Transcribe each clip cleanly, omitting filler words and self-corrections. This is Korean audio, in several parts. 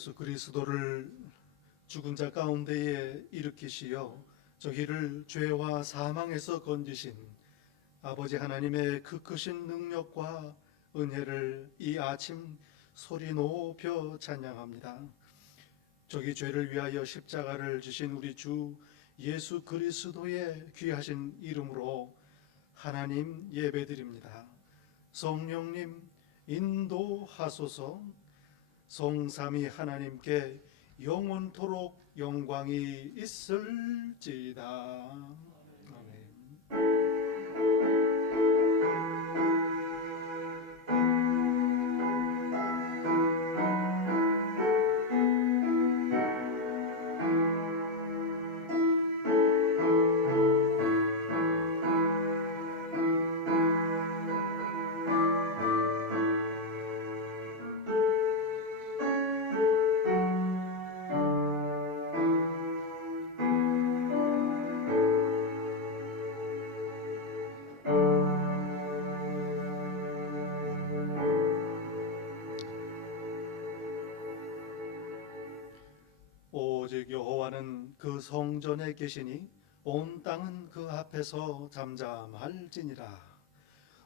예수 그리스도를 죽은 자 가운데에 일으키시어 저희를 죄와 사망에서 건지신 아버지 하나님의 그 크신 능력과 은혜를 이 아침 소리 높여 찬양합니다. 저희 죄를 위하여 십자가를 지신 우리 주 예수 그리스도의 귀하신 이름으로 하나님 예배드립니다. 성령님 인도하소서. 성삼위 하나님께 영원토록 영광이 있을지다. 아멘. 오직 여호와는 그 성전에 계시니 온 땅은 그 앞에서 잠잠할지니라.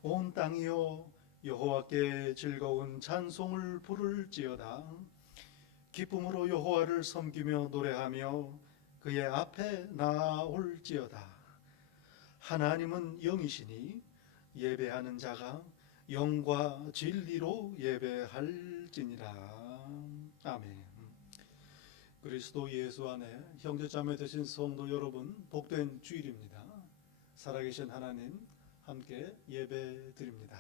온 땅이여 여호와께 즐거운 찬송을 부를지어다. 기쁨으로 여호와를 섬기며 노래하며 그의 앞에 나아올지어다. 하나님은 영이시니 예배하는 자가 영과 진리로 예배할지니라. 아멘. 그리스도 예수 안에 형제자매 되신 성도 여러분, 복된 주일입니다. 살아계신 하나님 함께 예배드립니다.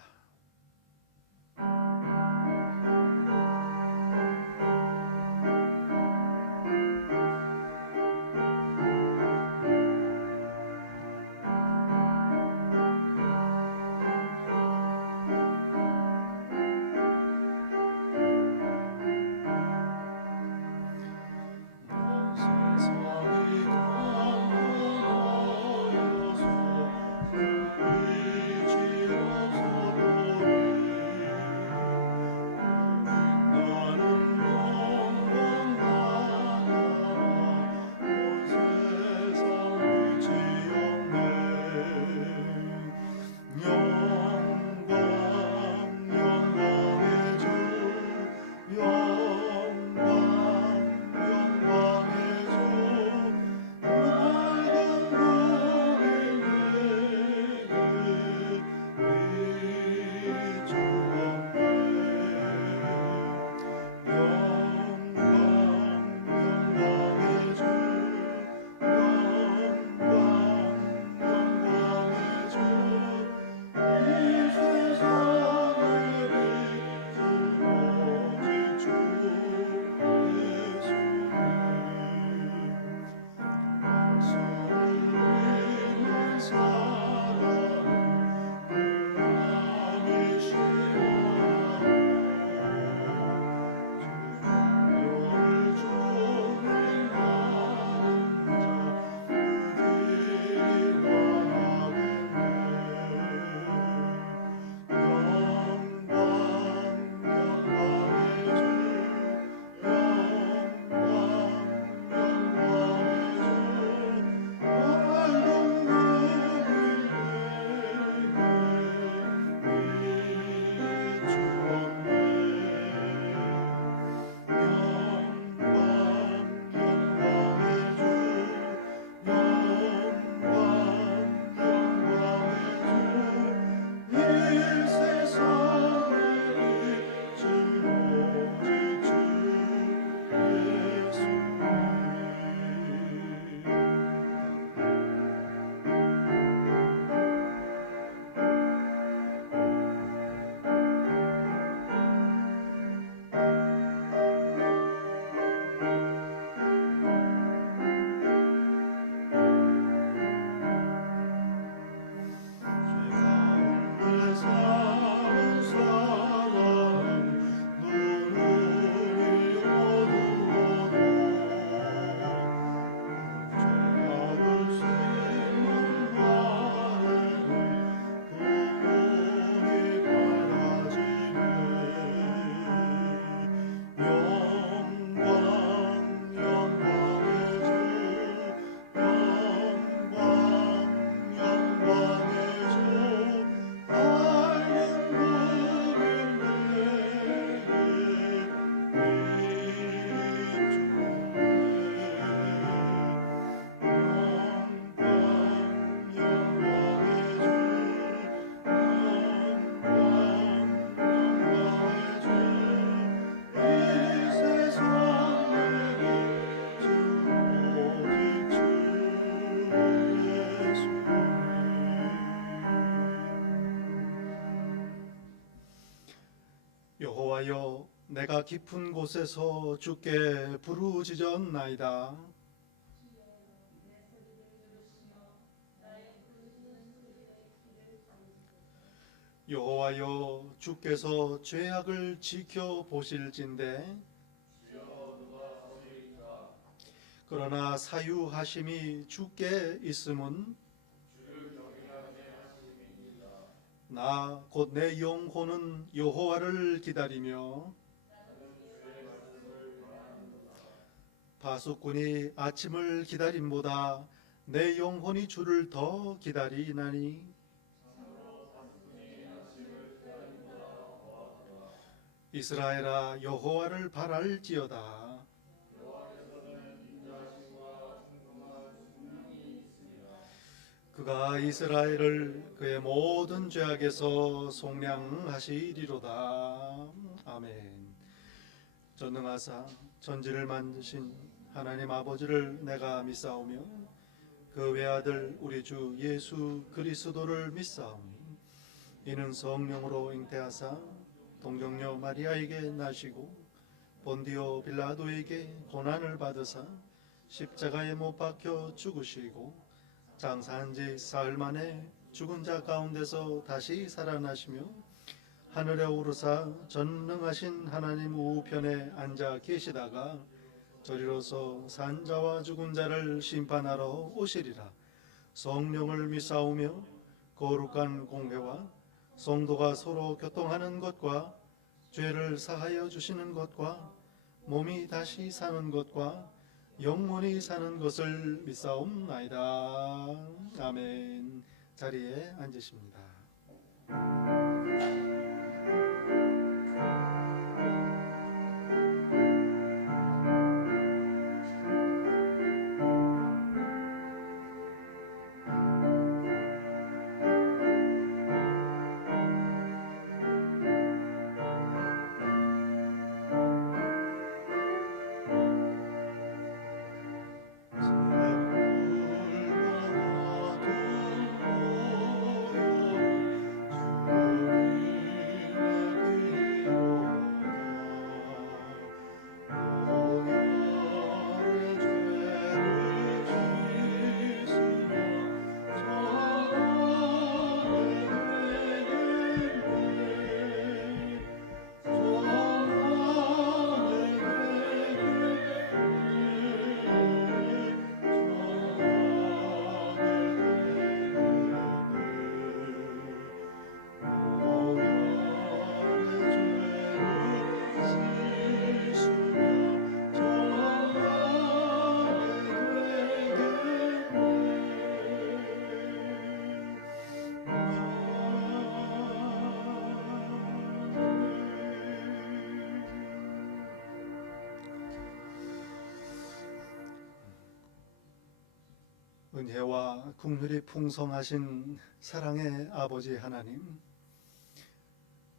내가 깊은 곳에서 주께 부르짖었나이다. 여호와여, 주께서 죄악을 지켜보실진대. 그러나 사유하심이 주께 있음은 나 곧 내 영혼은 여호와를 기다리며 바수꾼이 아침을 기다림보다 내 영혼이 주를 더 기다리나니 이스라엘아, 여호와를 바랄지어다. 그가 이스라엘을 그의 모든 죄악에서 속량하시리로다. 아멘. 전능하사 천지를 만드신 하나님 아버지를 내가 믿사오며 그 외아들 우리 주 예수 그리스도를 믿사오니 이는 성령으로 잉태하사 동정녀 마리아에게 나시고 본디오 빌라도에게 고난을 받으사 십자가에 못 박혀 죽으시고 장사한 지 사흘 만에 죽은 자 가운데서 다시 살아나시며 하늘에 오르사 전능하신 하나님 우편에 앉아 계시다가 저리로서 산 자와 죽은 자를 심판하러 오시리라. 성령을 믿사오며 거룩한 공회와 성도가 서로 교통하는 것과 죄를 사하여 주시는 것과 몸이 다시 사는 것과 영원히 사는 것을 믿사옵나이다. 아멘. 자리에 앉으십니다. 은혜와 국률이 풍성하신 사랑의 아버지 하나님,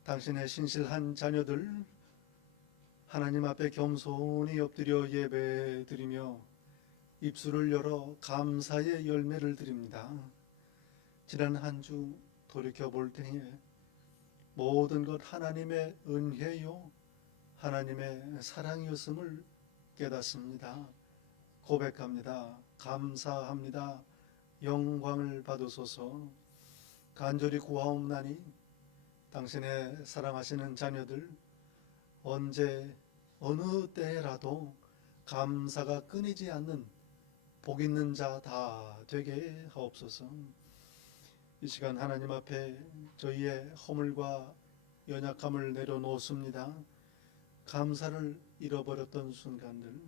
당신의 신실한 자녀들 하나님 앞에 겸손히 엎드려 예배드리며 입술을 열어 감사의 열매를 드립니다. 지난 한 주 돌이켜볼 때에 모든 것 하나님의 은혜요 하나님의 사랑이었음을 깨닫습니다. 고백합니다. 감사합니다. 영광을 받으소서. 간절히 구하옵나니 당신의 사랑하시는 자녀들 언제 어느 때라도 감사가 끊이지 않는 복 있는 자 다 되게 하옵소서. 이 시간 하나님 앞에 저희의 허물과 연약함을 내려놓습니다. 감사를 잃어버렸던 순간들,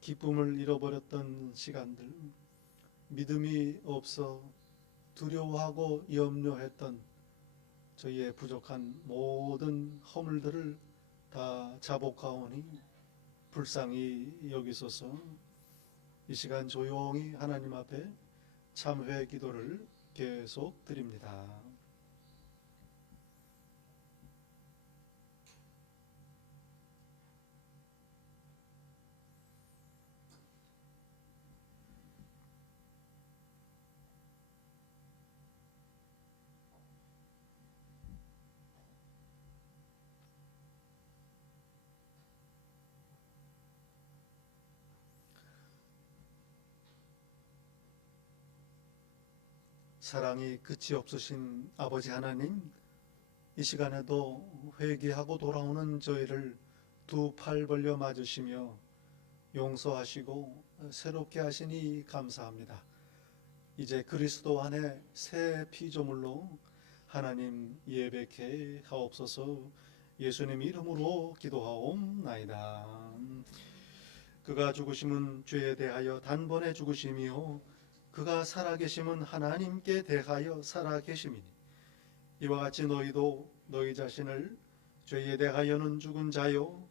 기쁨을 잃어버렸던 시간들, 믿음이 없어 두려워하고 염려했던 저희의 부족한 모든 허물들을 다 자복하오니 불쌍히 여기소서. 이 시간 조용히 하나님 앞에 참회 기도를 계속 드립니다. 사랑이 끝이 없으신 아버지 하나님, 이 시간에도 회개하고 돌아오는 저희를 두 팔 벌려 맞으시며 용서하시고 새롭게 하시니 감사합니다. 이제 그리스도 안에 새 피조물로 하나님 예배케 하옵소서. 예수님 이름으로 기도하옵나이다. 그가 죽으심은 죄에 대하여 단번에 죽으심이요 그가 살아계심은 하나님께 대하여 살아계심이니 이와 같이 너희도 너희 자신을 죄에 대하여는 죽은 자요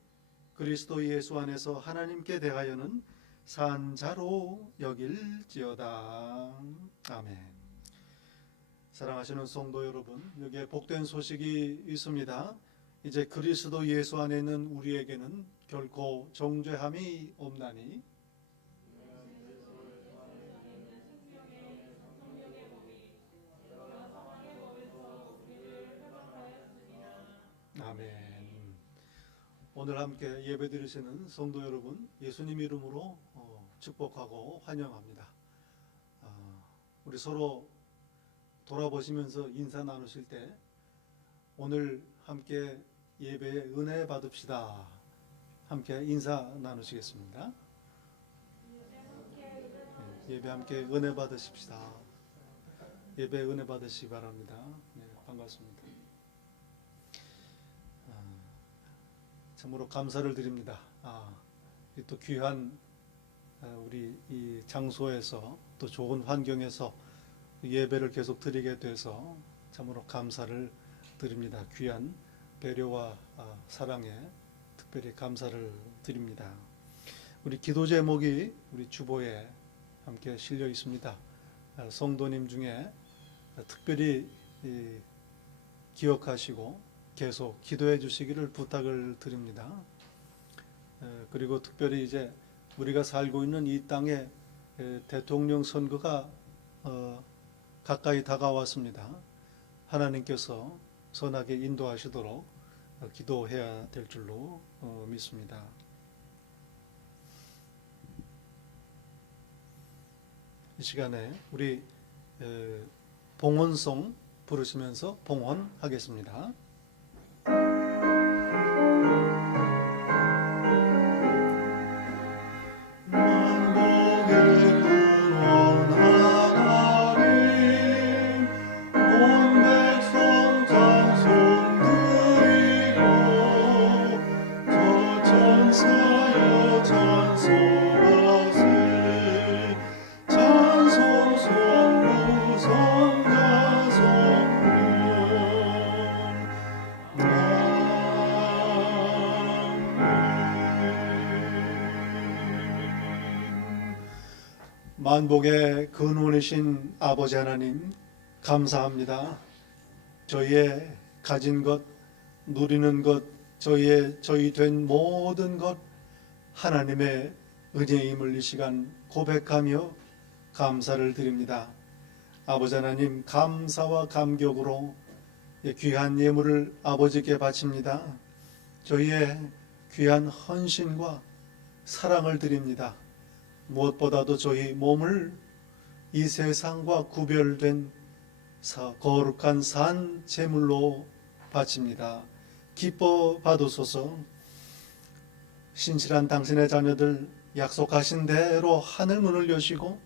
그리스도 예수 안에서 하나님께 대하여는 산 자로 여길지어다. 아멘. 사랑하시는 성도 여러분, 여기에 복된 소식이 있습니다. 이제 그리스도 예수 안에 있는 우리에게는 결코 정죄함이 없나니 아멘. 오늘 함께 예배 드리시는 성도 여러분, 예수님 이름으로 축복하고 환영합니다. 우리 서로 돌아보시면서 인사 나누실 때 오늘 함께 예배에 은혜 받읍시다. 함께 인사 나누시겠습니다. 예배 함께 은혜 받으십시다. 예배 은혜 받으시기 바랍니다. 네, 반갑습니다. 참으로 감사를 드립니다. 또 귀한 우리 이 장소에서 또 좋은 환경에서 예배를 계속 드리게 돼서 참으로 감사를 드립니다. 귀한 배려와 사랑에 특별히 감사를 드립니다. 우리 기도 제목이 우리 주보에 함께 실려 있습니다. 성도님 중에 특별히 기억하시고 계속 기도해 주시기를 부탁을 드립니다. 그리고 특별히 이제 우리가 살고 있는 이 땅에 대통령 선거가 가까이 다가왔습니다. 하나님께서 선하게 인도하시도록 기도해야 될 줄로 믿습니다. 이 시간에 우리 봉헌송 부르시면서 봉헌하겠습니다. 만복의 근원이신 아버지 하나님 감사합니다. 저희의 가진 것, 누리는 것, 저희 된 모든 것 하나님의 은혜임을 이 시간 고백하며 감사를 드립니다. 아버지 하나님 감사와 감격으로 귀한 예물을 아버지께 바칩니다. 저희의 귀한 헌신과 사랑을 드립니다. 무엇보다도 저희 몸을 이 세상과 구별된 거룩한 산 제물로 바칩니다. 기뻐 받으소서. 신실한 당신의 자녀들 약속하신 대로 하늘 문을 여시고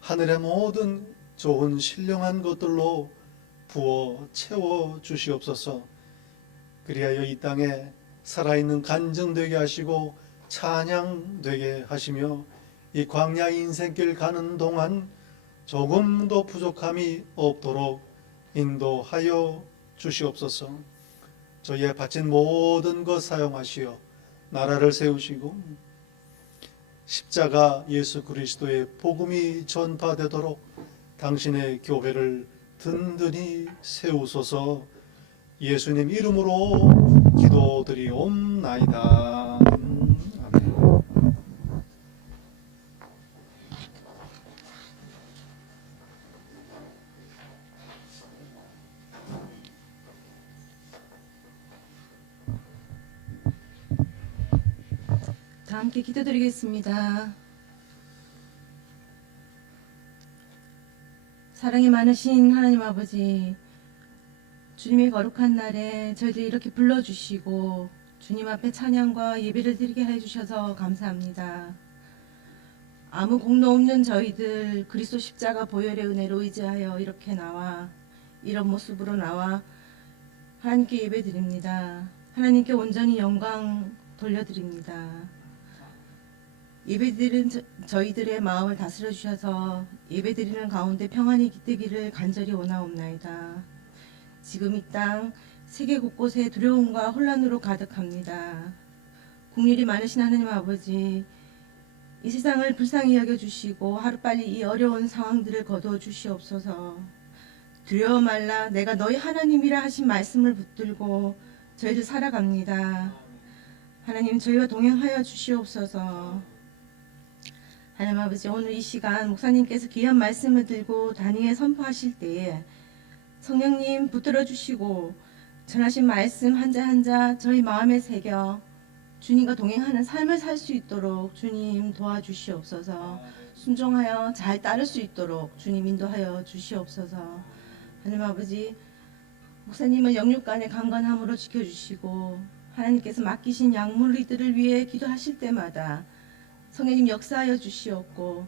하늘의 모든 좋은 신령한 것들로 부어 채워 주시옵소서. 그리하여 이 땅에 살아있는 간증되게 하시고 찬양되게 하시며 이 광야 인생길 가는 동안 조금도 부족함이 없도록 인도하여 주시옵소서. 저희의 바친 모든 것 사용하시어 나라를 세우시고 십자가 예수 그리스도의 복음이 전파되도록 당신의 교회를 든든히 세우소서. 예수님 이름으로 기도드리옵나이다. 아멘. 다 함께 기도드리겠습니다. 사랑이 많으신 하나님 아버지, 주님의 거룩한 날에 저희들 이렇게 불러주시고 주님 앞에 찬양과 예배를 드리게 해주셔서 감사합니다. 아무 공로 없는 저희들 그리스도 십자가 보혈의 은혜로 의지하여 이렇게 나와 이런 모습으로 나와 하나님께 예배드립니다. 하나님께 온전히 영광 돌려드립니다. 예배드리는 저희들의 마음을 다스려 주셔서 예배드리는 가운데 평안이 깃들기를 간절히 원하옵나이다. 지금 이 땅 세계 곳곳에 두려움과 혼란으로 가득합니다. 국률이 많으신 하나님 아버지, 이 세상을 불쌍히 여겨주시고 하루빨리 이 어려운 상황들을 거두어 주시옵소서. 두려워 말라, 내가 너희 하나님이라 하신 말씀을 붙들고 저희들 살아갑니다. 하나님, 저희와 동행하여 주시옵소서. 하나님 아버지, 오늘 이 시간 목사님께서 귀한 말씀을 들고 단위에 선포하실 때에 성령님 붙들어 주시고 전하신 말씀 한자 한자 저희 마음에 새겨 주님과 동행하는 삶을 살 수 있도록 주님 도와주시옵소서. 순종하여 잘 따를 수 있도록 주님 인도하여 주시옵소서. 하나님 아버지, 목사님을 영육간의 강건함으로 지켜주시고 하나님께서 맡기신 양물리들을 위해 기도하실 때마다 성령님 역사하여 주시옵고,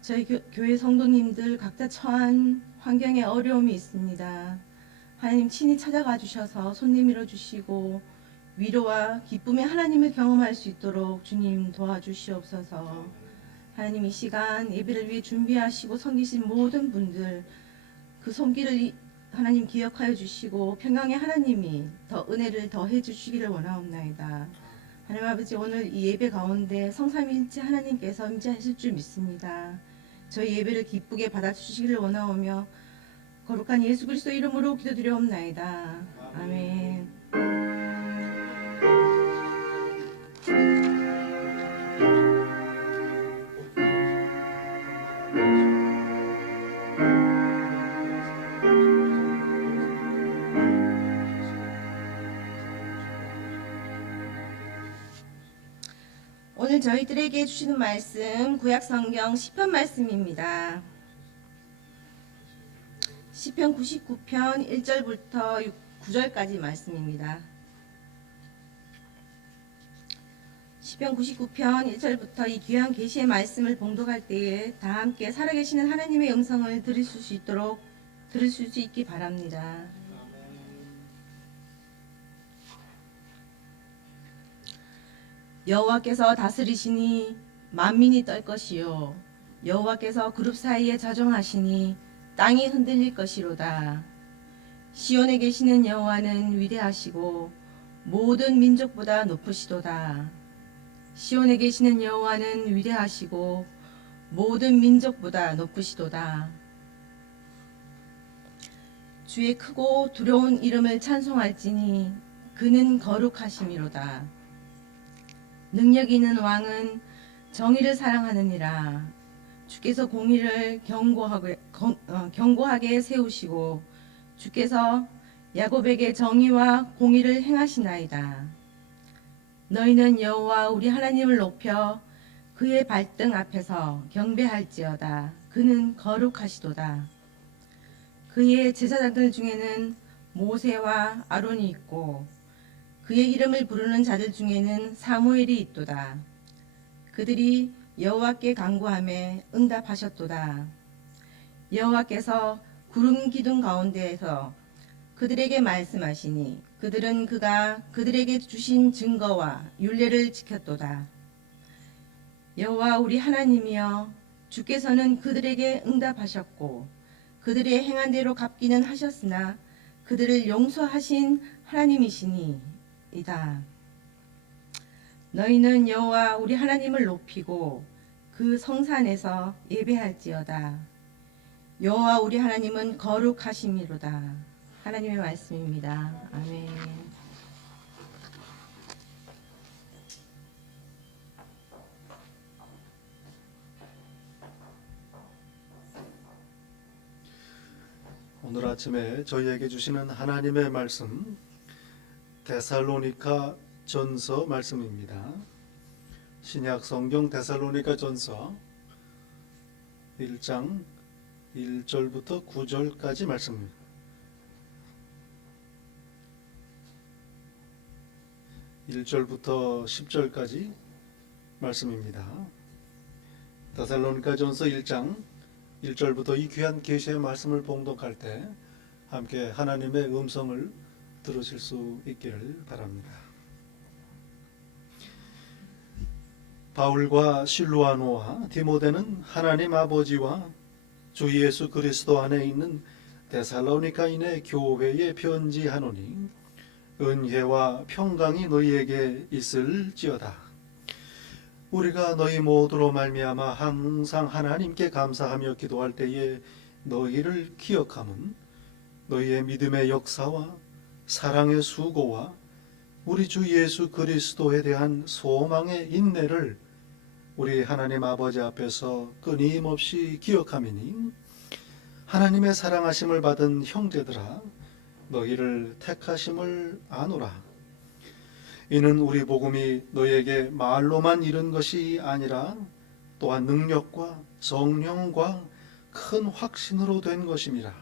저희 교회 성도님들 각자 처한 환경에 어려움이 있습니다. 하나님 친히 찾아가 주셔서 손 내밀어 주시고 위로와 기쁨의 하나님을 경험할 수 있도록 주님 도와주시옵소서. 하나님, 이 시간 예배를 위해 준비하시고 섬기신 모든 분들 그 손길을 하나님 기억하여 주시고 평강의 하나님이 더 은혜를 더해 주시기를 원하옵나이다. 하나님 아버지, 오늘 이 예배 가운데 성삼위일체 하나님께서 임재하실 줄 믿습니다. 저희 예배를 기쁘게 받아주시기를 원하오며 거룩한 예수 그리스도 이름으로 기도드려옵나이다. 아멘. 오늘 저희들에게 주시는 말씀 구약성경 시편 말씀입니다. 시편 99편 1절부터 9절까지 말씀입니다. 시편 99편 1절부터 이 귀한 계시의 말씀을 봉독할 때에 다 함께 살아계시는 하나님의 음성을 들을 수 있기 바랍니다. 여호와께서 다스리시니 만민이 떨 것이요, 여호와께서 그룹 사이에 자정하시니 땅이 흔들릴 것이로다. 시온에 계시는 여호와는 위대하시고 모든 민족보다 높으시도다. 시온에 계시는 여호와는 위대하시고 모든 민족보다 높으시도다. 주의 크고 두려운 이름을 찬송할지니 그는 거룩하심이로다. 능력 있는 왕은 정의를 사랑하느니라. 주께서 공의를 견고하게 세우시고 주께서 야곱에게 정의와 공의를 행하시나이다. 너희는 여호와 우리 하나님을 높여 그의 발등 앞에서 경배할지어다. 그는 거룩하시도다. 그의 제사장들 중에는 모세와 아론이 있고 그의 이름을 부르는 자들 중에는 사무엘이 있도다. 그들이 여호와께 간구하매 응답하셨도다. 여호와께서 구름 기둥 가운데에서 그들에게 말씀하시니 그들은 그가 그들에게 주신 증거와 율례를 지켰도다. 여호와 우리 하나님이여, 주께서는 그들에게 응답하셨고 그들의 행한 대로 갚기는 하셨으나 그들을 용서하신 하나님이시니 이다. 너희는 여호와 우리 하나님을 높이고 그 성산에서 예배할지어다. 여호와 우리 하나님은 거룩하심이로다. 하나님의 말씀입니다. 아멘. 오늘 아침에 저희에게 주시는 하나님의 말씀 데살로니가 전서 말씀입니다. 신약 성경 데살로니가 전서 1장 1절부터 9절까지 말씀입니다. 1절부터 10절까지 말씀입니다. 데살로니가전서 1장 1절부터 이 귀한 계시의 말씀을 봉독할 때 함께 하나님의 음성을 들으실 수 있기를 바랍니다. 바울과 실루아노와 디모데는 하나님 아버지와 주 예수 그리스도 안에 있는 데살로니가인의 교회에 편지하노니 은혜와 평강이 너희에게 있을지어다. 우리가 너희 모두로 말미암아 항상 하나님께 감사하며 기도할 때에 너희를 기억함은 너희의 믿음의 역사와 사랑의 수고와 우리 주 예수 그리스도에 대한 소망의 인내를 우리 하나님 아버지 앞에서 끊임없이 기억함이니 하나님의 사랑하심을 받은 형제들아 너희를 택하심을 아노라. 이는 우리 복음이 너희에게 말로만 이른 것이 아니라 또한 능력과 성령과 큰 확신으로 된 것임이라.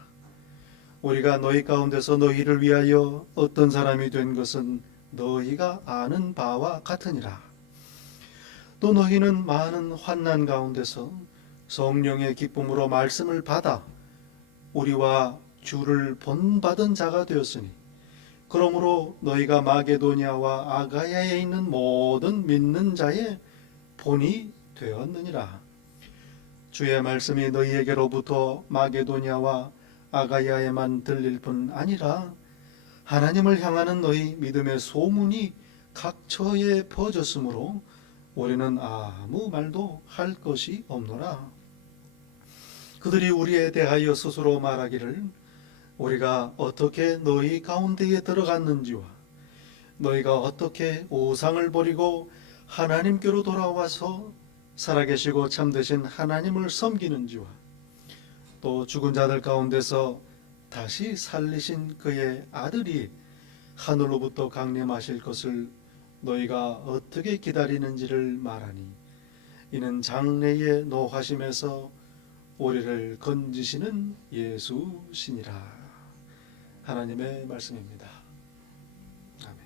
우리가 너희 가운데서 너희를 위하여 어떤 사람이 된 것은 너희가 아는 바와 같으니라. 또 너희는 많은 환난 가운데서 성령의 기쁨으로 말씀을 받아 우리와 주를 본받은 자가 되었으니 그러므로 너희가 마게도니아와 아가야에 있는 모든 믿는 자의 본이 되었느니라. 주의 말씀이 너희에게로부터 마게도니아와 아가야에만 들릴 뿐 아니라 하나님을 향하는 너희 믿음의 소문이 각처에 퍼졌으므로 우리는 아무 말도 할 것이 없노라. 그들이 우리에 대하여 스스로 말하기를 우리가 어떻게 너희 가운데에 들어갔는지와 너희가 어떻게 우상을 버리고 하나님께로 돌아와서 살아계시고 참되신 하나님을 섬기는지와 또 죽은 자들 가운데서 다시 살리신 그의 아들이 하늘로부터 강림하실 것을 너희가 어떻게 기다리는지를 말하니 이는 장래의 노하심에서 우리를 건지시는 예수시니라. 하나님의 말씀입니다. 아멘.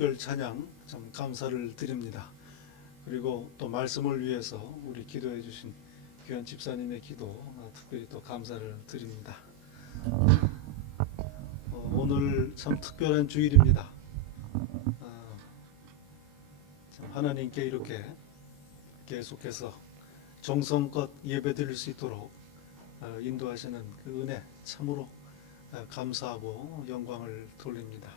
특별 찬양 참 감사를 드립니다. 그리고 또 말씀을 위해서 우리 기도해 주신 귀한 집사님의 기도 특별히 또 감사를 드립니다. 오늘 참 특별한 주일입니다. 참 하나님께 이렇게 계속해서 정성껏 예배드릴 수 있도록 인도하시는 그 은혜 참으로 감사하고 영광을 돌립니다.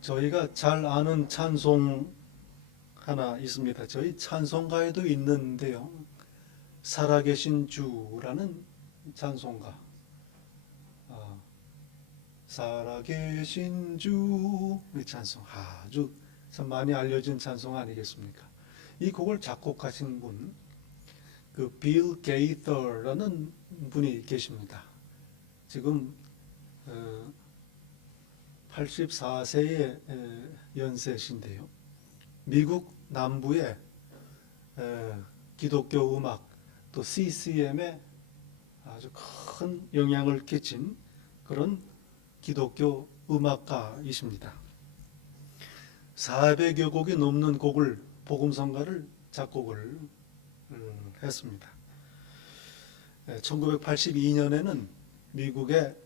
저희가 잘 아는 찬송 하나 있습니다. 저희 찬송가에도 있는데요. 살아계신 주라는 찬송가. 살아계신 주, 이 찬송 아주 참 많이 알려진 찬송 아니겠습니까? 이 곡을 작곡하신 분, 그 빌 게이더라는 분이 계십니다. 지금 84세의 연세신데요. 미국 남부의 기독교 음악 또 CCM에 아주 큰 영향을 끼친 그런 기독교 음악가이십니다. 400여 곡이 넘는 곡을 복음성가를 작곡을 했습니다. 1982년에는 미국의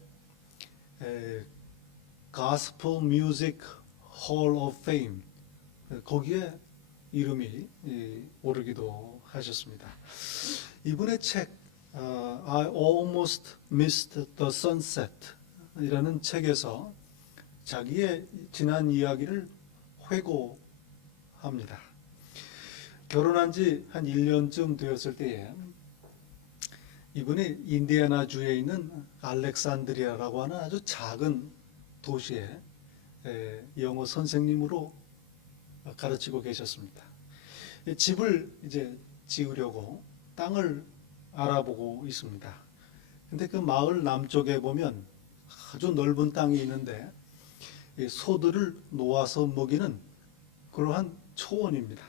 Gospel Music Hall of Fame 거기에 이름이 오르기도 하셨습니다. 이분의 책 I Almost Missed the Sunset 이라는 책에서 자기의 지난 이야기를 회고합니다. 결혼한 지 한 1년쯤 되었을 때에 이분이 인디애나주에 있는 알렉산드리아라고 하는 아주 작은 도시에 영어 선생님으로 가르치고 계셨습니다. 집을 이제 지으려고 땅을 알아보고 있습니다. 근데 그 마을 남쪽에 보면 아주 넓은 땅이 있는데 소들을 놓아서 먹이는 그러한 초원입니다.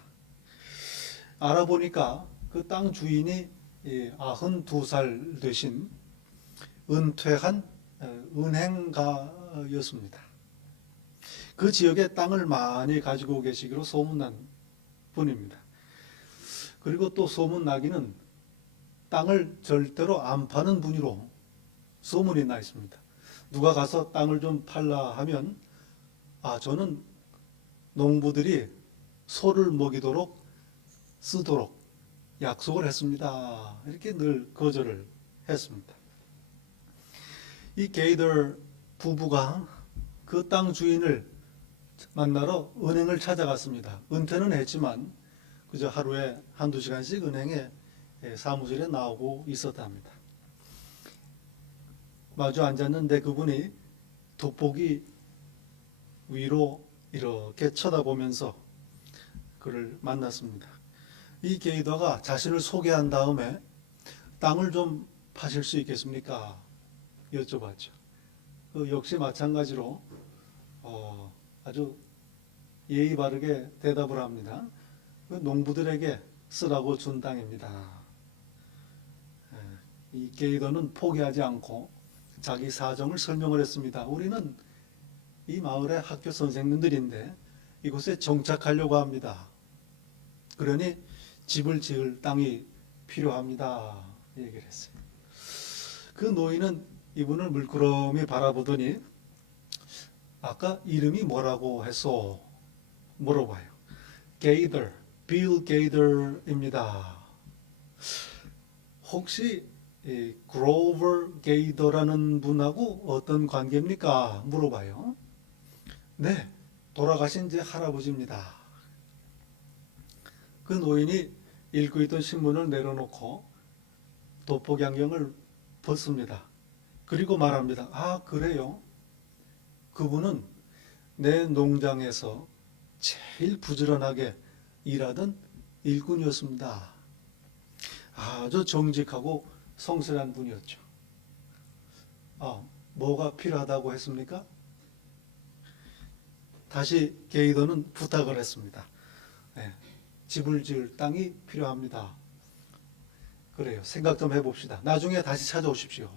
알아보니까 그 땅 주인이 92살 되신 은퇴한 은행가였습니다. 그 지역에 땅을 많이 가지고 계시기로 소문난 분입니다. 그리고 또 소문나기는 땅을 절대로 안 파는 분으로 소문이 나 있습니다. 누가 가서 땅을 좀 팔라 하면 저는 농부들이 소를 먹이도록 쓰도록 약속을 했습니다. 이렇게 늘 거절을 했습니다. 이 게이더 부부가 그 땅 주인을 만나러 은행을 찾아갔습니다. 은퇴는 했지만 그저 하루에 한두 시간씩 은행에 사무실에 나오고 있었답니다. 마주 앉았는데 그분이 돋보기 위로 이렇게 쳐다보면서 그를 만났습니다. 이 게이더가 자신을 소개한 다음에 땅을 좀 파실 수 있겠습니까? 여쭤봤죠. 그 역시 마찬가지로 아주 예의 바르게 대답을 합니다. 그 농부들에게 쓰라고 준 땅입니다. 이 게이더는 포기하지 않고 자기 사정을 설명을 했습니다. 우리는 이 마을의 학교 선생님들인데 이곳에 정착하려고 합니다. 그러니 집을 지을 땅이 필요합니다. 얘기를 했어요. 그 노인은 이분을 물끄러미 바라보더니 아까 이름이 뭐라고 했어? 물어봐요. 게이더, 빌 게이더입니다. 혹시 그로버 게이더라는 분하고 어떤 관계입니까? 물어봐요. 네, 돌아가신 제 할아버지입니다. 그 노인이 읽고 있던 신문을 내려놓고 돋보기 안경을 벗습니다. 그리고 말합니다. 그래요? 그분은 내 농장에서 제일 부지런하게 일하던 일꾼이었습니다. 아주 정직하고 성실한 분이었죠. 뭐가 필요하다고 했습니까? 다시 게이더는 부탁을 했습니다. 집을 지을 땅이 필요합니다. 그래요. 생각 좀 해봅시다. 나중에 다시 찾아오십시오.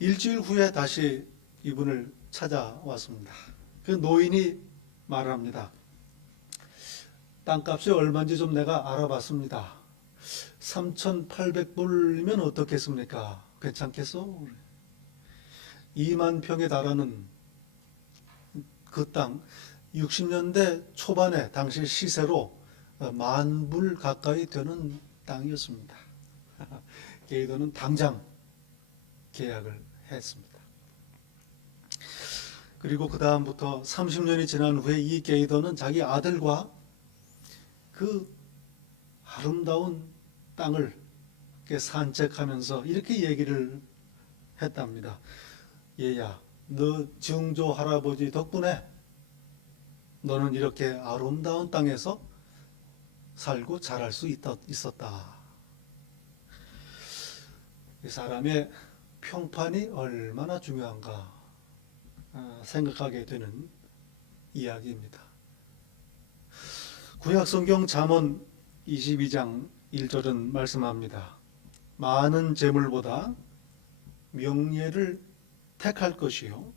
일주일 후에 다시 이분을 찾아왔습니다. 그 노인이 말을 합니다. 땅값이 얼마인지 좀 내가 알아봤습니다. 3,800불이면 어떻겠습니까? 괜찮겠어? 2만 평에 달하는 그 땅, 60년대 초반에 당시 시세로 10,000불 가까이 되는 땅이었습니다. 게이더는 당장 계약을 했습니다. 그리고 그 다음부터 30년이 지난 후에 이 게이더는 자기 아들과 그 아름다운 땅을 산책하면서 이렇게 얘기를 했답니다. 얘야, 너 증조 할아버지 덕분에 너는 이렇게 아름다운 땅에서 살고 자랄 수 있었다. 이 사람의 평판이 얼마나 중요한가 생각하게 되는 이야기입니다. 구약성경 잠언 22장 1절은 말씀합니다. 많은 재물보다 명예를 택할 것이요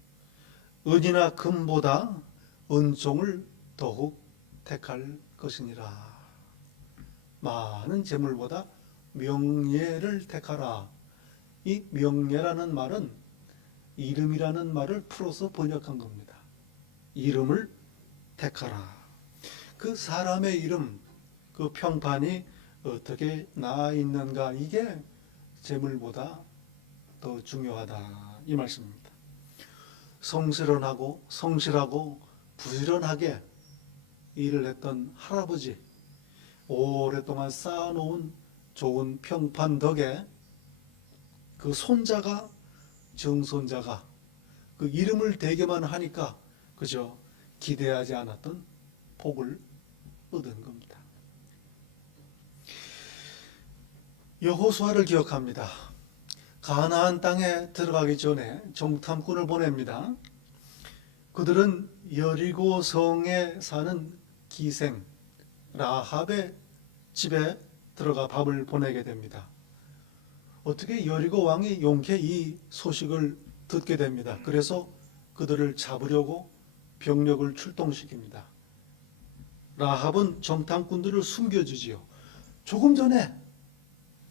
은이나 금보다 은총을 더욱 택할 것이니라. 많은 재물보다 명예를 택하라. 이 명예라는 말은 이름이라는 말을 풀어서 번역한 겁니다. 이름을 택하라. 그 사람의 이름, 그 평판이 어떻게 나 있는가, 이게 재물보다 더 중요하다, 이 말씀입니다. 성실하고 부지런하게 일을 했던 할아버지, 오랫동안 쌓아놓은 좋은 평판 덕에 그 손자가, 정손자가 그 이름을 대게만 하니까 그저 기대하지 않았던 복을 얻은 겁니다. 여호수아를 기억합니다. 가나안 땅에 들어가기 전에 정탐꾼을 보냅니다. 그들은 여리고 성에 사는 기생 라합의 집에 들어가 밥을 보내게 됩니다. 어떻게 여리고 왕이 용케 이 소식을 듣게 됩니다. 그래서 그들을 잡으려고 병력을 출동시킵니다. 라합은 정탐꾼들을 숨겨주지요. 조금 전에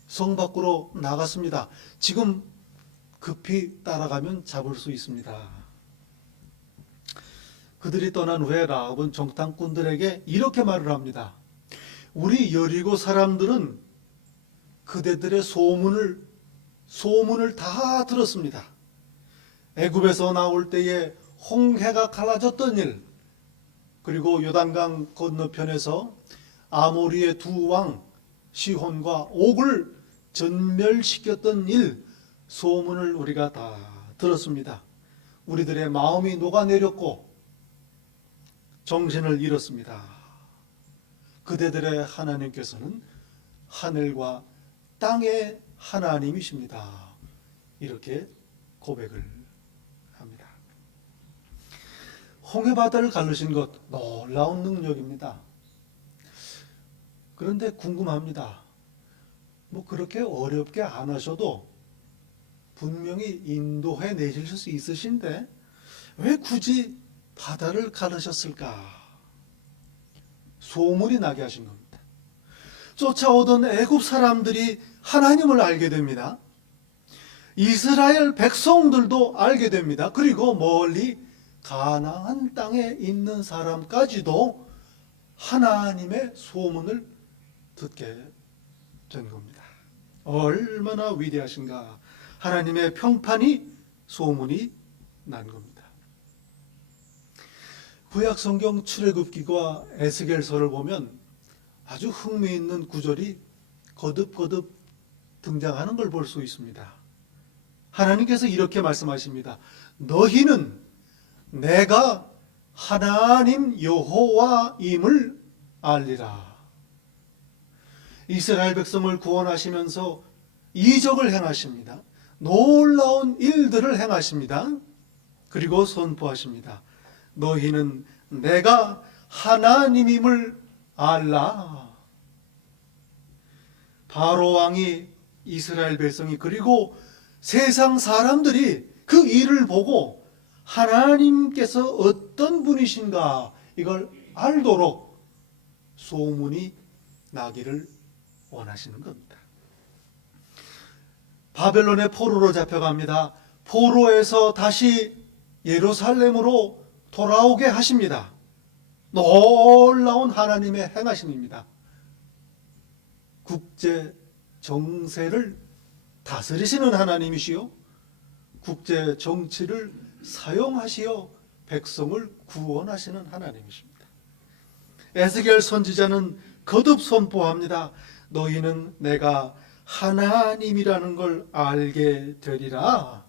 성 밖으로 나갔습니다. 지금 급히 따라가면 잡을 수 있습니다. 그들이 떠난 후에 라합은 정탐꾼들에게 이렇게 말을 합니다. 우리 여리고 사람들은 그대들의 소문을 다 들었습니다. 애굽에서 나올 때에 홍해가 갈라졌던 일, 그리고 요단강 건너편에서 아모리의 두 왕 시혼과 옥을 전멸시켰던 일, 소문을 우리가 다 들었습니다. 우리들의 마음이 녹아내렸고 정신을 잃었습니다. 그대들의 하나님께서는 하늘과 땅의 하나님이십니다. 이렇게 고백을 합니다. 홍해바다를 가르신 것, 놀라운 능력입니다. 그런데 궁금합니다. 그렇게 어렵게 안 하셔도 분명히 인도해 내실 수 있으신데 왜 굳이 바다를 가르셨을까? 소문이 나게 하신 겁니다. 쫓아오던 애굽 사람들이 하나님을 알게 됩니다. 이스라엘 백성들도 알게 됩니다. 그리고 멀리 가나안 땅에 있는 사람까지도 하나님의 소문을 듣게 된 겁니다. 얼마나 위대하신가. 하나님의 평판이 소문이 난 겁니다. 구약 성경 출애굽기와 에스겔서를 보면 아주 흥미있는 구절이 거듭거듭 등장하는 걸 볼 수 있습니다. 하나님께서 이렇게 말씀하십니다. 너희는 내가 하나님 여호와임을 알리라. 이스라엘 백성을 구원하시면서 이적을 행하십니다. 놀라운 일들을 행하십니다. 그리고 선포하십니다. 너희는 내가 하나님임을 알라. 바로 왕이 이스라엘 백성이 그리고 세상 사람들이 그 일을 보고 하나님께서 어떤 분이신가 이걸 알도록 소문이 나기를 원하시는 겁니다. 바벨론의 포로로 잡혀갑니다. 포로에서 다시 예루살렘으로 돌아오게 하십니다. 놀라운 하나님의 행하심입니다. 국제 정세를 다스리시는 하나님이시요, 국제 정치를 사용하시어 백성을 구원하시는 하나님이십니다. 에스겔 선지자는 거듭 선포합니다. 너희는 내가 하나님이라는 걸 알게 되리라.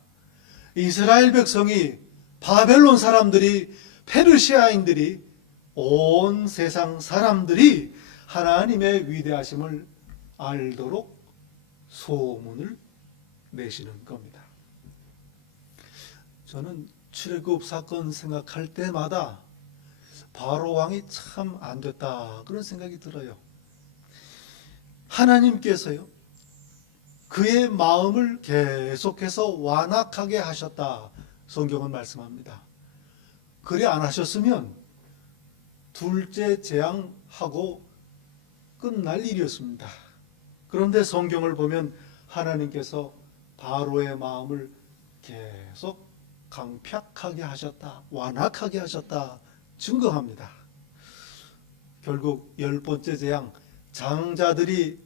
이스라엘 백성이, 바벨론 사람들이, 페르시아인들이, 온 세상 사람들이 하나님의 위대하심을 알도록 소문을 내시는 겁니다. 저는 출애굽 사건 생각할 때마다 바로 왕이 참 안 됐다 그런 생각이 들어요. 하나님께서요, 그의 마음을 계속해서 완악하게 하셨다 성경은 말씀합니다. 그래 안 하셨으면 둘째 재앙하고 끝날 일이었습니다. 그런데 성경을 보면 하나님께서 바로의 마음을 계속 강팍하게 하셨다, 완악하게 하셨다 증거합니다. 결국 10번째 재앙, 장자들이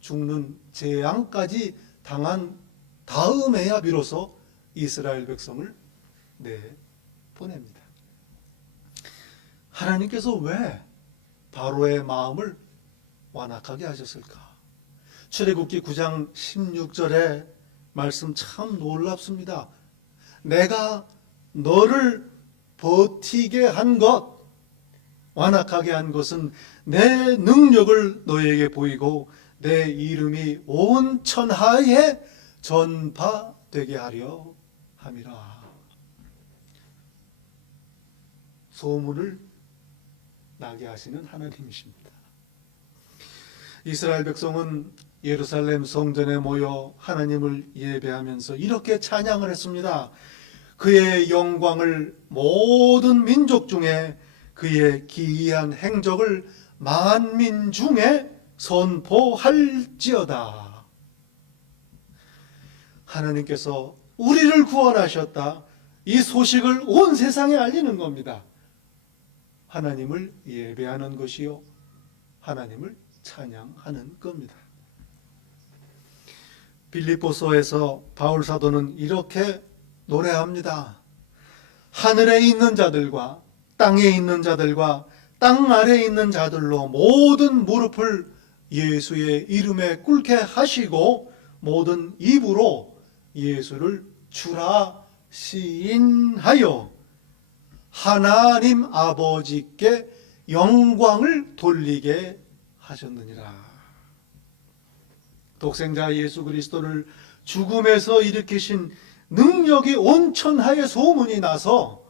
죽는 재앙까지 당한 다음에야 비로소 이스라엘 백성을 내보냅니다. 하나님께서 왜 바로의 마음을 완악하게 하셨을까? 출애굽기 9장 16절의 말씀 참 놀랍습니다. 내가 너를 버티게 한 것, 완악하게 한 것은 내 능력을 너에게 보이고 내 이름이 온 천하에 전파되게 하려 함이라. 소문을 나게 하시는 하나님이십니다. 이스라엘 백성은 예루살렘 성전에 모여 하나님을 예배하면서 이렇게 찬양을 했습니다. 그의 영광을 모든 민족 중에, 그의 기이한 행적을 만민 중에 선포할지어다. 하나님께서 우리를 구원하셨다, 이 소식을 온 세상에 알리는 겁니다. 하나님을 예배하는 것이요, 하나님을 찬양하는 겁니다. 빌립보서에서 바울 사도는 이렇게 노래합니다. 하늘에 있는 자들과 땅에 있는 자들과 땅 아래에 있는 자들로 모든 무릎을 예수의 이름에 꿇게 하시고 모든 입으로 예수를 주라 시인하여 하나님 아버지께 영광을 돌리게 하셨느니라. 독생자 예수 그리스도를 죽음에서 일으키신 능력이 온 천하에 소문이 나서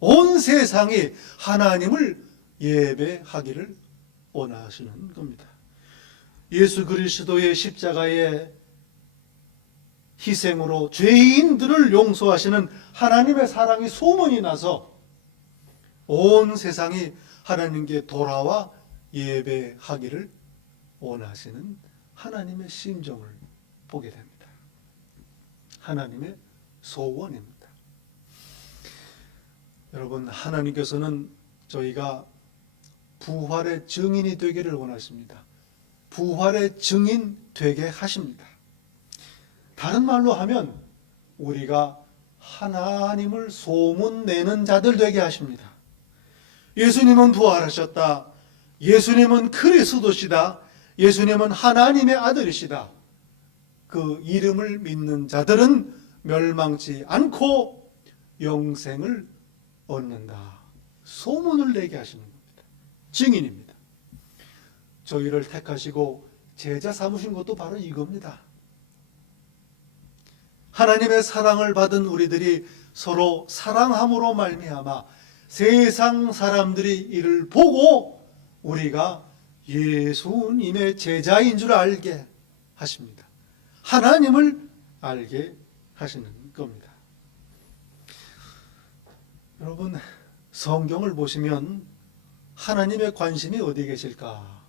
온 세상이 하나님을 예배하기를 원하시는 겁니다. 예수 그리스도의 십자가의 희생으로 죄인들을 용서하시는 하나님의 사랑이 소문이 나서 온 세상이 하나님께 돌아와 예배하기를 원하시는 하나님의 심정을 보게 됩니다. 하나님의 소원입니다. 여러분, 하나님께서는 저희가 부활의 증인이 되기를 원하십니다. 부활의 증인 되게 하십니다. 다른 말로 하면 우리가 하나님을 소문내는 자들 되게 하십니다. 예수님은 부활하셨다. 예수님은 그리스도시다. 예수님은 하나님의 아들이시다. 그 이름을 믿는 자들은 멸망치 않고 영생을 얻는다. 소문을 내게 하시는 겁니다. 증인입니다. 저희를 택하시고 제자 삼으신 것도 바로 이겁니다. 하나님의 사랑을 받은 우리들이 서로 사랑함으로 말미암아 세상 사람들이 이를 보고 우리가 예수님의 제자인 줄 알게 하십니다. 하나님을 알게 하시는 겁니다. 여러분, 성경을 보시면 하나님의 관심이 어디에 계실까?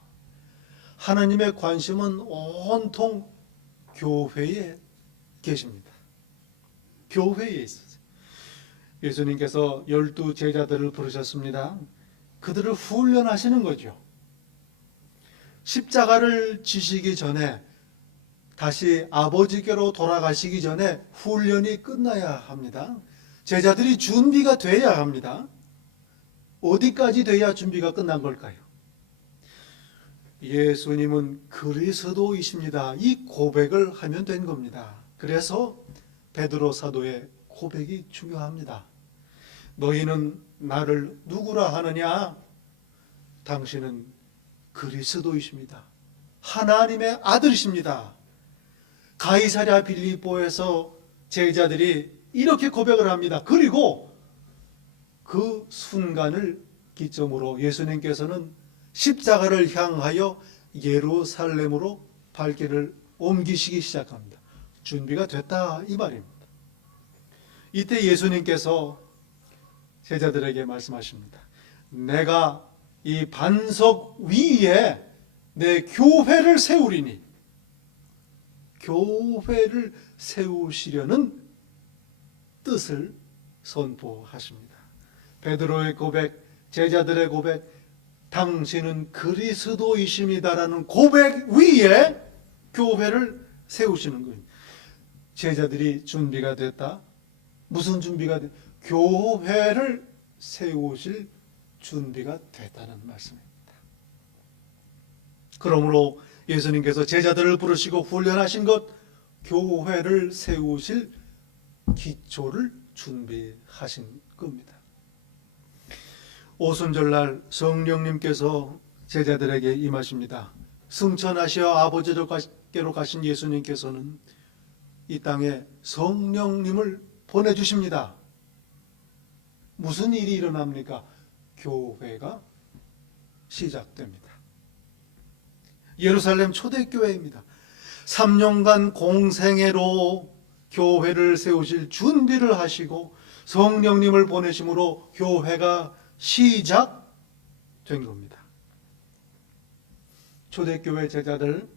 하나님의 관심은 온통 교회에 계십니다. 교회에 있어요. 예수님께서 12 제자들을 부르셨습니다. 그들을 훈련하시는 거죠. 십자가를 지시기 전에, 다시 아버지께로 돌아가시기 전에 훈련이 끝나야 합니다. 제자들이 준비가 돼야 합니다. 어디까지 돼야 준비가 끝난 걸까요? 예수님은 그리스도이십니다. 이 고백을 하면 된 겁니다. 그래서 베드로 사도의 고백이 중요합니다. 너희는 나를 누구라 하느냐? 당신은 그리스도이십니다. 하나님의 아들이십니다. 가이사랴 빌립보에서 제자들이 이렇게 고백을 합니다. 그리고 그 순간을 기점으로 예수님께서는 십자가를 향하여 예루살렘으로 발길을 옮기시기 시작합니다. 준비가 됐다 이 말입니다. 이때 예수님께서 제자들에게 말씀하십니다. 내가 이 반석 위에 내 교회를 세우리니, 교회를 세우시려는 뜻을 선포하십니다. 베드로의 고백, 제자들의 고백, 당신은 그리스도이십니다라는 고백 위에 교회를 세우시는 거예요. 제자들이 준비가 됐다. 무슨 준비가 됐다? 교회를 세우실 준비가 됐다는 말씀입니다. 그러므로 예수님께서 제자들을 부르시고 훈련하신 것, 교회를 세우실 기초를 준비하신 겁니다. 오순절날 성령님께서 제자들에게 임하십니다. 승천하시어 아버지께로 가신 예수님께서는 이 땅에 성령님을 보내주십니다. 무슨 일이 일어납니까? 교회가 시작됩니다. 예루살렘 초대교회입니다. 3년간 공생애로 교회를 세우실 준비를 하시고 성령님을 보내심으로 교회가 시작된 겁니다. 초대교회 제자들,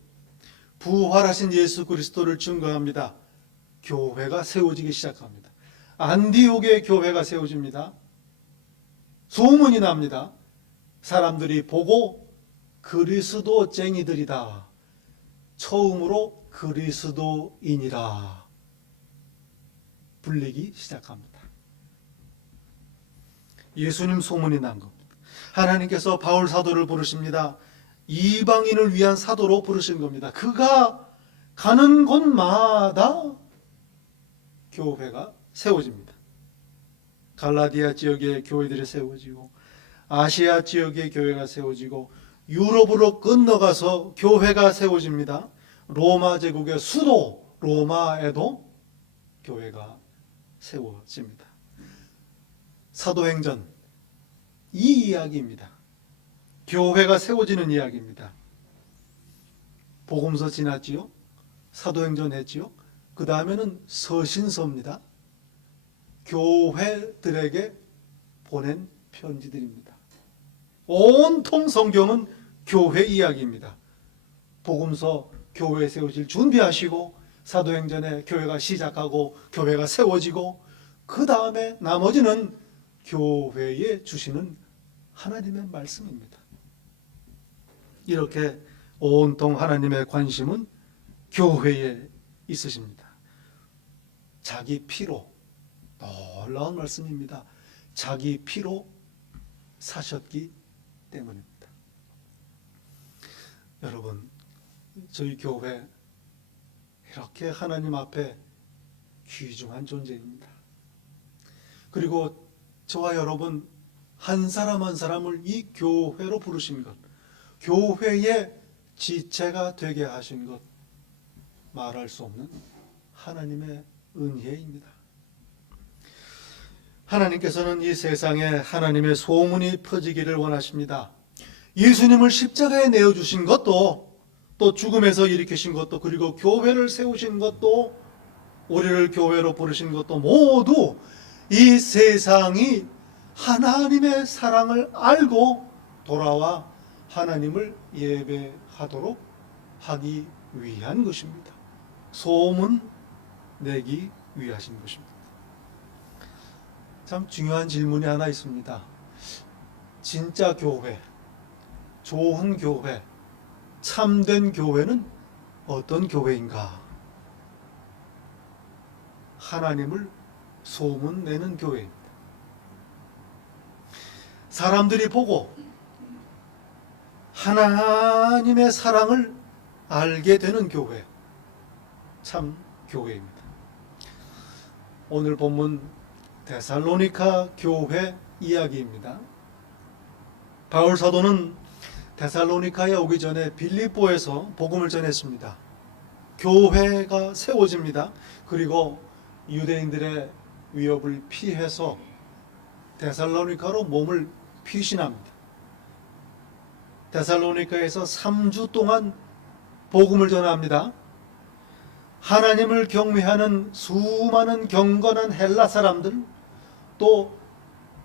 부활하신 예수 그리스도를 증거합니다. 교회가 세워지기 시작합니다. 안디옥의 교회가 세워집니다. 소문이 납니다. 사람들이 보고 그리스도쟁이들이다. 처음으로 그리스도인이라 불리기 시작합니다. 예수님 소문이 난 겁니다. 하나님께서 바울 사도를 부르십니다. 이방인을 위한 사도로 부르신 겁니다. 그가 가는 곳마다 교회가 세워집니다. 갈라디아 지역의 교회들이 세워지고, 아시아 지역의 교회가 세워지고, 유럽으로 건너가서 교회가 세워집니다. 로마 제국의 수도 로마에도 교회가 세워집니다. 사도행전 이 이야기입니다. 교회가 세워지는 이야기입니다. 복음서 지났지요. 사도행전 했지요. 그 다음에는 서신서입니다. 교회들에게 보낸 편지들입니다. 온통 성경은 교회 이야기입니다. 복음서 교회 세우실 준비하시고, 사도행전에 교회가 시작하고 교회가 세워지고, 그 다음에 나머지는 교회에 주시는 하나님의 말씀입니다. 이렇게 온통 하나님의 관심은 교회에 있으십니다. 자기 피로, 놀라운 말씀입니다. 자기 피로 사셨기 때문입니다. 여러분, 저희 교회 이렇게 하나님 앞에 귀중한 존재입니다. 그리고 저와 여러분 한 사람 한 사람을 이 교회로 부르신 것, 교회의 지체가 되게 하신 것, 말할 수 없는 하나님의 은혜입니다. 하나님께서는 이 세상에 하나님의 소문이 퍼지기를 원하십니다. 예수님을 십자가에 내어주신 것도, 또 죽음에서 일으키신 것도, 그리고 교회를 세우신 것도 우리를 교회로 부르신 것도 모두 이 세상이 하나님의 사랑을 알고 돌아와 하나님을 예배하도록 하기 위한 것입니다. 소문 내기 위하신 것입니다. 참 중요한 질문이 하나 있습니다. 진짜 교회, 좋은 교회, 참된 교회는 어떤 교회인가? 하나님을 소문내는 교회입니다. 사람들이 보고 하나님의 사랑을 알게 되는 교회, 참 교회입니다. 오늘 본문 데살로니가 교회 이야기입니다. 바울 사도는 데살로니가에 오기 전에 빌립보에서 복음을 전했습니다. 교회가 세워집니다. 그리고 유대인들의 위협을 피해서 데살로니가로 몸을 피신합니다. 데살로니가에서 3주 동안 복음을 전합니다. 하나님을 경외하는 수많은 경건한 헬라 사람들, 또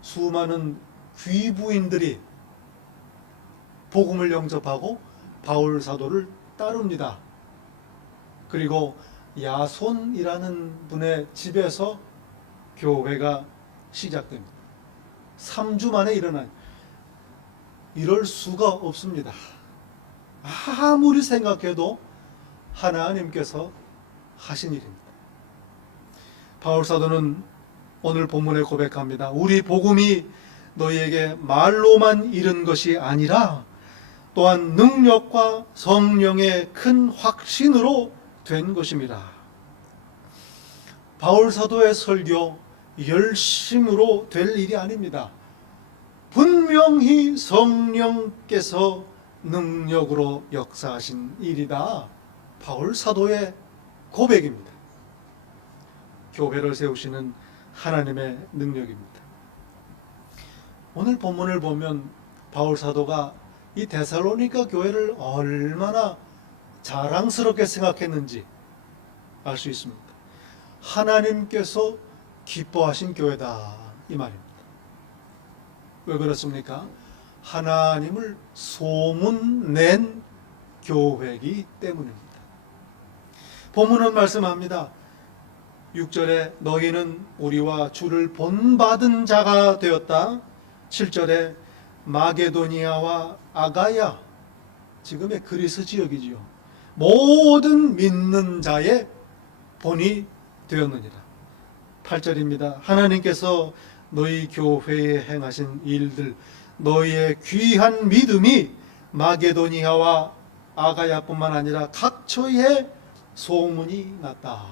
수많은 귀부인들이 복음을 영접하고 바울 사도를 따릅니다. 그리고 야손이라는 분의 집에서 교회가 시작됩니다. 3주 만에 일어난, 이럴 수가 없습니다. 아무리 생각해도 하나님께서 하신 일입니다. 바울 사도는 오늘 본문에 고백합니다. 우리 복음이 너희에게 말로만 이른 것이 아니라 또한 능력과 성령의 큰 확신으로 된 것입니다. 바울 사도의 설교 열심으로 될 일이 아닙니다. 분명히 성령께서 능력으로 역사하신 일이다. 바울 사도의 고백입니다. 교회를 세우시는 하나님의 능력입니다. 오늘 본문을 보면 바울 사도가 이 데살로니가 교회를 얼마나 자랑스럽게 생각했는지 알 수 있습니다. 하나님께서 기뻐하신 교회다, 이 말입니다. 왜 그렇습니까? 하나님을 소문낸 교회이기 때문입니다. 본문은 말씀합니다. 6절에 너희는 우리와 주를 본받은 자가 되었다. 7절에 마게도니아와 아가야, 지금의 그리스 지역이지요, 모든 믿는 자의 본이 되었느니라. 8절입니다. 하나님께서 너희 교회에 행하신 일들, 너희의 귀한 믿음이 마게도니아와 아가야뿐만 아니라 각처에 소문이 났다.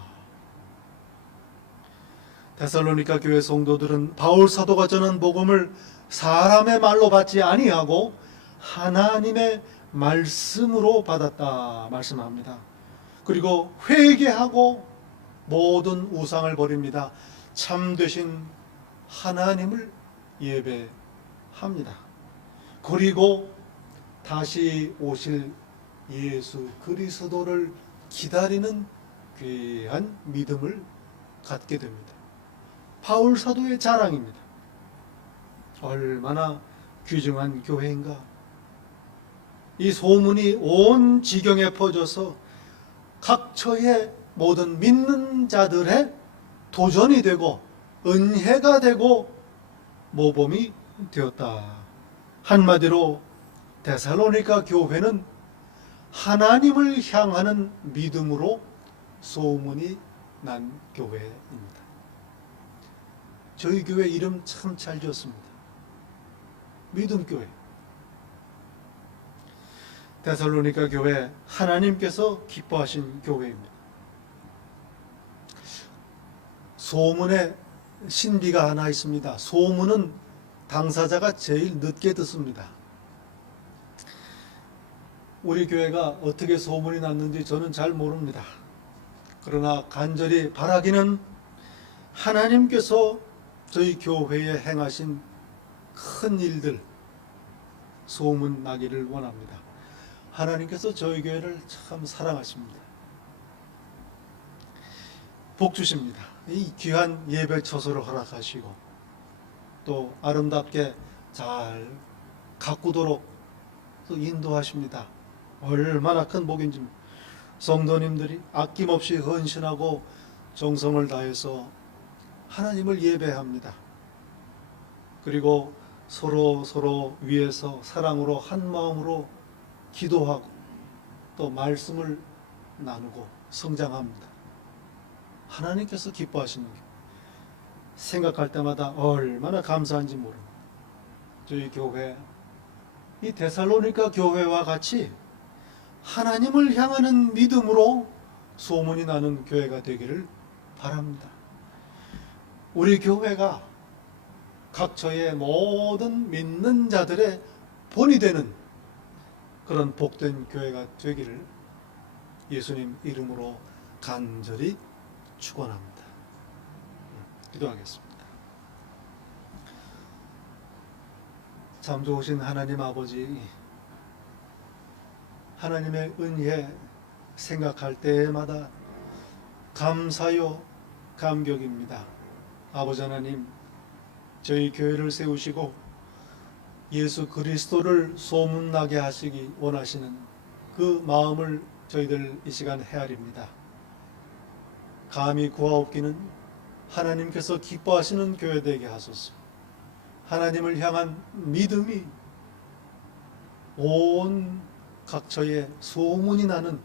데살로니가 교회 성도들은 바울 사도가 전한 복음을 사람의 말로 받지 아니하고 하나님의 말씀으로 받았다 말씀합니다. 그리고 회개하고 모든 우상을 버립니다. 참되신 하나님을 예배합니다. 그리고 다시 오실 예수 그리스도를 기다리는 귀한 믿음을 갖게 됩니다. 바울 사도의 자랑입니다. 얼마나 귀중한 교회인가. 이 소문이 온 지경에 퍼져서 각처의 모든 믿는 자들의 도전이 되고 은혜가 되고 모범이 되었다. 한마디로 데살로니가 교회는 하나님을 향하는 믿음으로 소문이 난 교회입니다. 저희 교회 이름 참 잘 지었습니다. 믿음교회. 데살로니가 교회, 하나님께서 기뻐하신 교회입니다. 소문에 신비가 하나 있습니다. 소문은 당사자가 제일 늦게 듣습니다. 우리 교회가 어떻게 소문이 났는지 저는 잘 모릅니다. 그러나 간절히 바라기는 하나님께서 저희 교회에 행하신 큰 일들 소문 나기를 원합니다. 하나님께서 저희 교회를 참 사랑하십니다. 복 주십니다. 이 귀한 예배 처소를 허락하시고 또 아름답게 잘 가꾸도록 또 인도하십니다. 얼마나 큰 복인지. 성도님들이 아낌없이 헌신하고 정성을 다해서 하나님을 예배합니다. 그리고 서로 위해서 사랑으로 한 마음으로 기도하고 또 말씀을 나누고 성장합니다. 하나님께서 기뻐하시는 게 생각할 때마다 얼마나 감사한지 모릅니다. 저희 교회, 이 데살로니가 교회와 같이 하나님을 향하는 믿음으로 소문이 나는 교회가 되기를 바랍니다. 우리 교회가 각처의 모든 믿는 자들의 본이 되는 그런 복된 교회가 되기를 예수님 이름으로 간절히 축원합니다. 기도하겠습니다. 참 좋으신 하나님 아버지, 하나님의 은혜 생각할 때마다 감사요 감격입니다. 아버지 하나님, 저희 교회를 세우시고 예수 그리스도를 소문나게 하시기 원하시는 그 마음을 저희들 이 시간 헤아립니다. 감히 구하옵기는 하나님께서 기뻐하시는 교회 되게 하소서. 하나님을 향한 믿음이 온 각처에 소문이 나는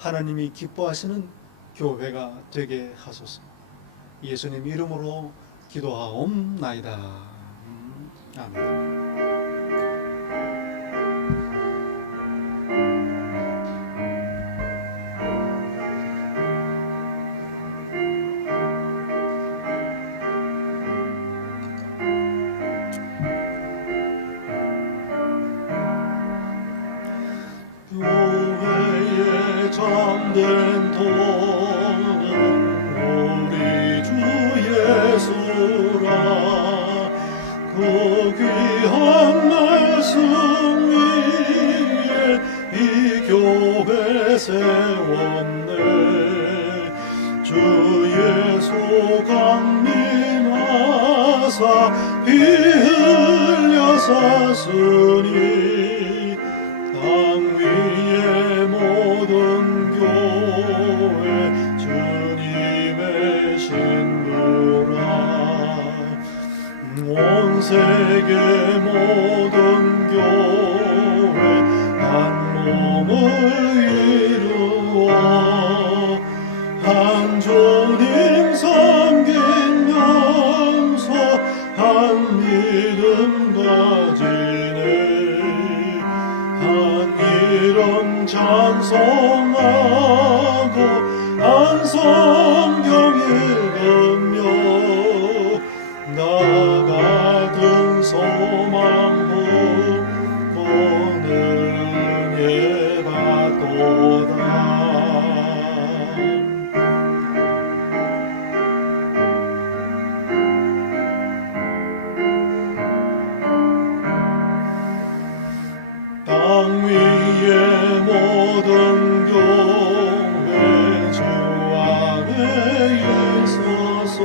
하나님이 기뻐하시는 교회가 되게 하소서. 예수님 이름으로 기도하옵나이다. 아멘. 교회의 참된 도는 우리 주 예수라. 그 귀한 말씀 위에 이 교회 세웠네. 주 예수 강림하사 피 흘려 샀으니 땅 위의 모든 교회 주님의 신부라. 온 세계 모든 교회 한 몸을 이루어 한 주님 섬기면서 한 믿음 가지네. 한 이름 찬송하고 한 성경 읽으며 나 같은 소망 품고 늘 은혜 받도다. 땅 위의 모든 교회 주 안에 있어서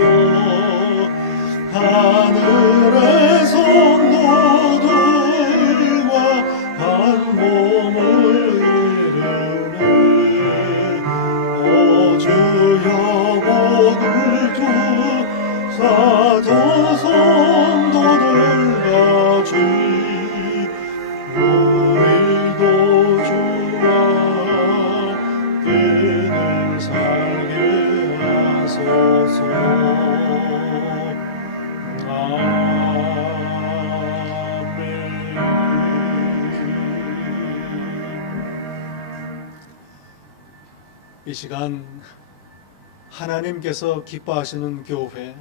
하늘의 성도들과 한 몸을 이루네. 오 주여 복을 주사 저 성도들 같이 우리도 주와 그늘 살게 하소서. 아멘. 이 시간 하나님께서 기뻐하시는 교회,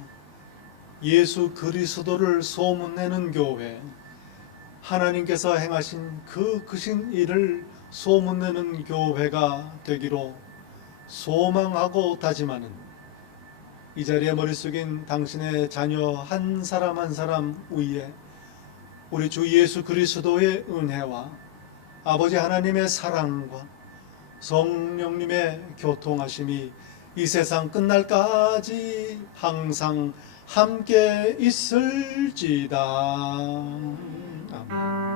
예수 그리스도를 소문내는 교회, 하나님께서 행하신 그 크신 일을 소문내는 교회가 되기로 소망하고 다짐하는 이 자리에 머리 숙인 당신의 자녀 한 사람 한 사람 위에 우리 주 예수 그리스도의 은혜와 아버지 하나님의 사랑과 성령님의 교통하심이 이 세상 끝날까지 항상 함께 있을지다. 아멘.